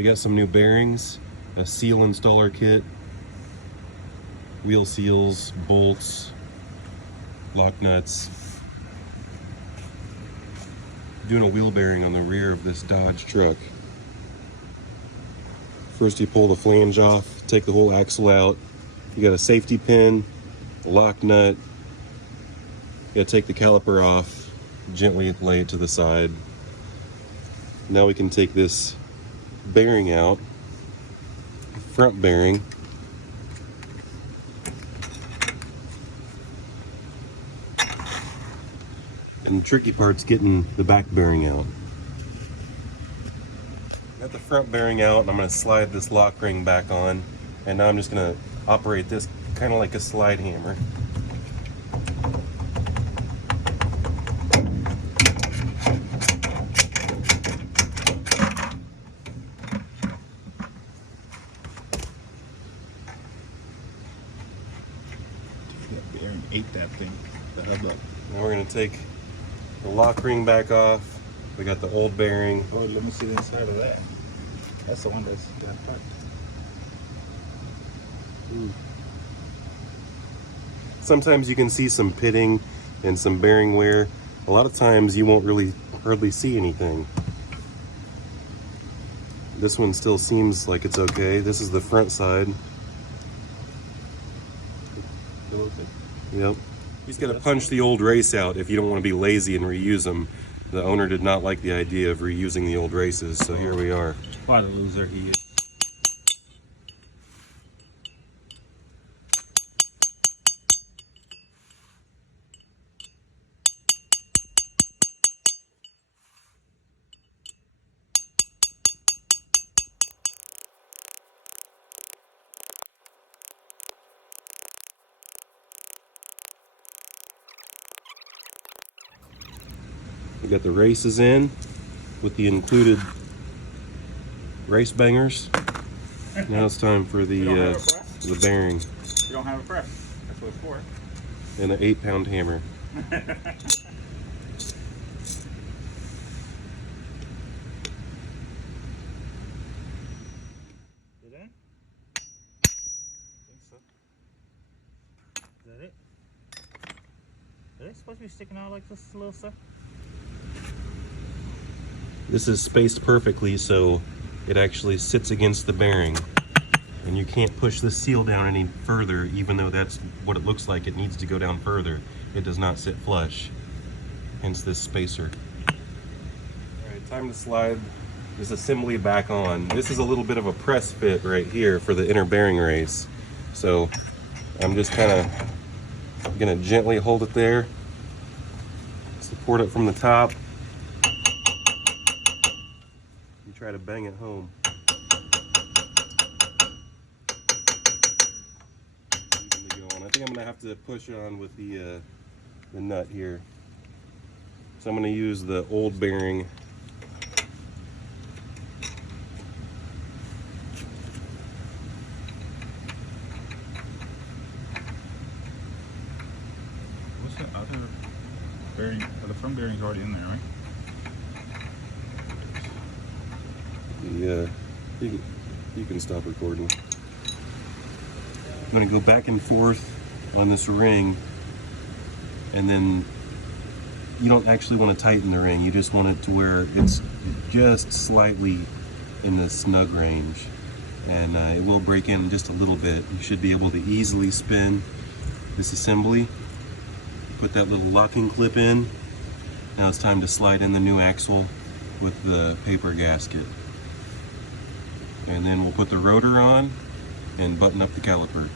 We got some new bearings, a seal installer kit, wheel seals, bolts, lock nuts. Doing a wheel bearing on the rear of this Dodge truck. First you pull the flange off, take the whole axle out. You got a safety pin, a lock nut. You gotta take the caliper off, gently lay it to the side. Now we can take this bearing out, front bearing. And the tricky part's getting the back bearing out. Got the front bearing out, and I'm going to slide this lock ring back on. And now I'm just going to operate this kind of like a slide hammer. That bearing ate that thing. The hub up. Now we're going to take the lock ring back off. We got the old bearing. Oh, let me see the inside of that. That's the one that's got part. Sometimes you can see some pitting and some bearing wear. A lot of times you won't really hardly see anything. This one still seems like it's okay. This is the front side. Yep. You just got to punch the old race out if you don't want to be lazy and reuse them. The owner did not like the idea of reusing the old races, so here we are. What a loser he is. We got the races in with the included race bangers. Now it's time for the bearing. You don't have a press. That's what it's for. And an 8-pound hammer. Is that it? Are they supposed to be sticking out like this little stuff? This is spaced perfectly so it actually sits against the bearing. And you can't push the seal down any further, even though that's what it looks like. It needs to go down further. It does not sit flush, hence this spacer. All right, time to slide this assembly back on. This is a little bit of a press fit right here for the inner bearing race. So I'm just kind of gonna gently hold it there, support it from the top. You try to bang it home. I think I'm gonna have to push it on with the nut here. So I'm gonna use the old bearing. What's the other bearing? Oh, the front bearing's already in there, right? You can stop recording. I'm gonna go back and forth on this ring, and then you don't actually want to tighten the ring. You just want it to where it's just slightly in the snug range, and it will break in just a little bit. You should be able to easily spin this assembly. Put that little locking clip in. Now it's time to slide in the new axle with the paper gasket, and then we'll put the rotor on and button up the caliper.